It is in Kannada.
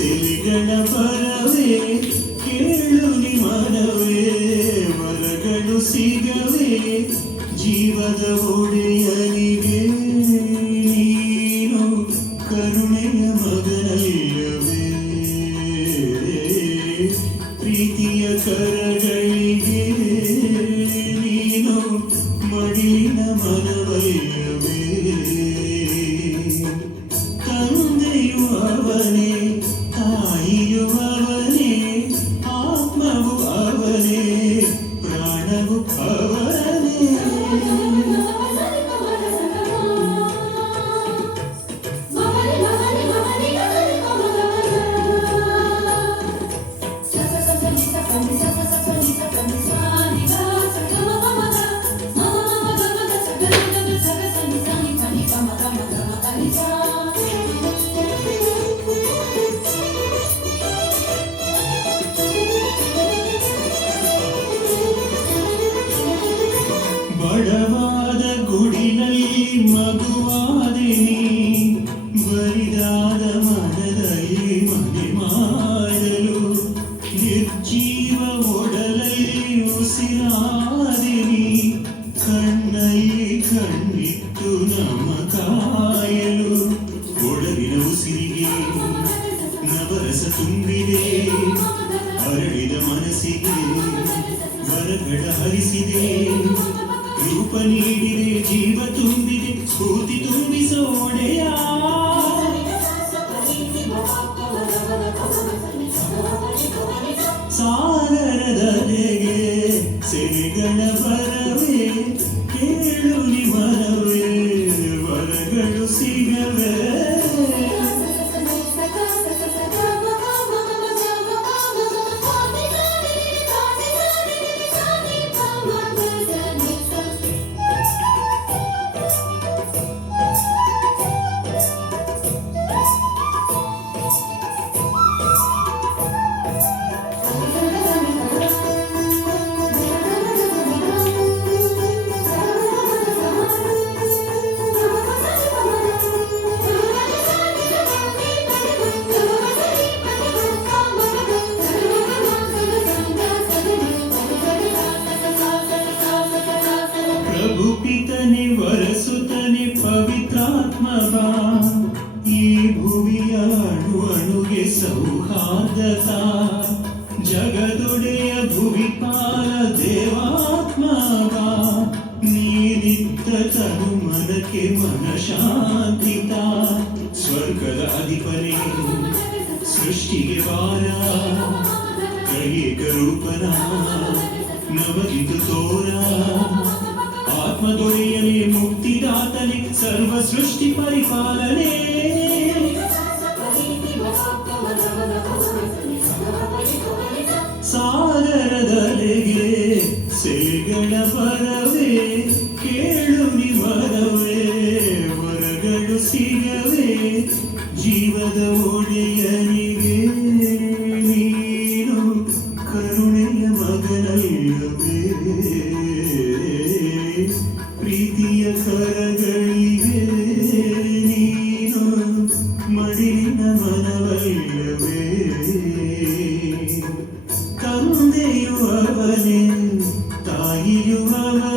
ಸೆಲೆಗಳ ಪರವೇ ಕೇಳು ನಿಮನವೇ ವರಗಳು ಸಿಗವೇ ಜೀವದ ಒಡೆಯನಿಗೆ ನೀನು ಕರುಣೆಯ ಮಗನಲ್ಲವೇ ಪ್ರೀತಿಯ ಕರಗಳಿಗೆ ನೀನು ಮಡಿಲಿನ ಮನವಲ್ಲವೇ ತಂದೆಯು ಅವನೇ ತಾಯಿಯು ಅವನೇ ಆತ್ಮವು ಅವನೇ ಪ್ರಾಣವು ಅವನೇ ಬಡವಾದ ಗುಡಿನಲ್ಲಿ ಮಗುವಾದೆ ನೀ ಬರಿದಾದ ಮನದಲ್ಲಿ ಮನೆ ಮಾಡಲು ನಿರ್ಜೀವ ಒಡಲಲ್ಲಿ ಉಸಿರಾದೆ ನೀ ಕಣ್ಣಲ್ಲಿ ಕಣ್ಣಿತ್ತು ನಮ್ಮ ಕಾಯಲು ಒಡಲಿನ ಉಸಿರಿಗೆ ನವರಸ ತುಂಬಿದೆ ಅರಳಿದ ಮನಸ್ಸಿಗೆ ವರಗಳ ಹರಿಸಿದೆ ರೂಪ ನೀಡಿದೆ ಜೀವ ತುಂಬಿದೆ ಸ್ಫೂರ್ತಿ ತುಂಬಿಸೋ ಒಡೆಯ ಸಾಗರದೆಗೆ ಸೆಲೆಗಳ ಪರವೇ ಕೇಳು ನಿಮನವೇ ವರಗಳು ಸಿಗವೇ ಪ್ರಭು ಪಿತನೆ ವರಸುತನೆ ಪವಿತ್ರಾತ್ಮ ಬಾ ಈ ಭುವಿಯ ಅಣು ಅಣುಗೆ ಸೌಹಾರ್ದತ ಜಗದೊಡೆಯ ಭುವಿಪಾಲ ದೇವಾತ್ಮ ಬಾ ನೀನಿತ್ತ ತನು ಮನಕ್ಕೆ ಮನ ಶಾಂತಿತ ಸ್ವರ್ಗದ ಅಧಿಪನೆ ಸೃಷ್ಟಿಗೆ ವಾರ ತ್ರಯೇಕ ರೂಪನ ನವಗಿತು ತೋರ ಆತ್ಮ ದೊರೆಯಲೇ ಮುಕ್ತಿದಾತನೆ ಸರ್ವ ಸೃಷ್ಟಿ ಪರಿಪಾಲನೆ ಸಾಗರದಲೆಗೆ ಸೆಲೆಗಳ ಪರವೇ ಕೇಳು ನಿಮನವೇ ವರಗಳು ಸಿಗವೇ ಜೀವದ ಒಡೆಯನಿಗೆ ನೀನು ಕರುಣೆಯ ಮಗನಲ್ಲವೇ ಪ್ರೀತಿಯ ಕರಗಳಿಗೆ ನೀನು ಮಡಿಲಿನ ಮನವಲ್ಲವೇ ತಂದೆಯು ಅವನೇ ತಾಯಿಯು ಅವನೇ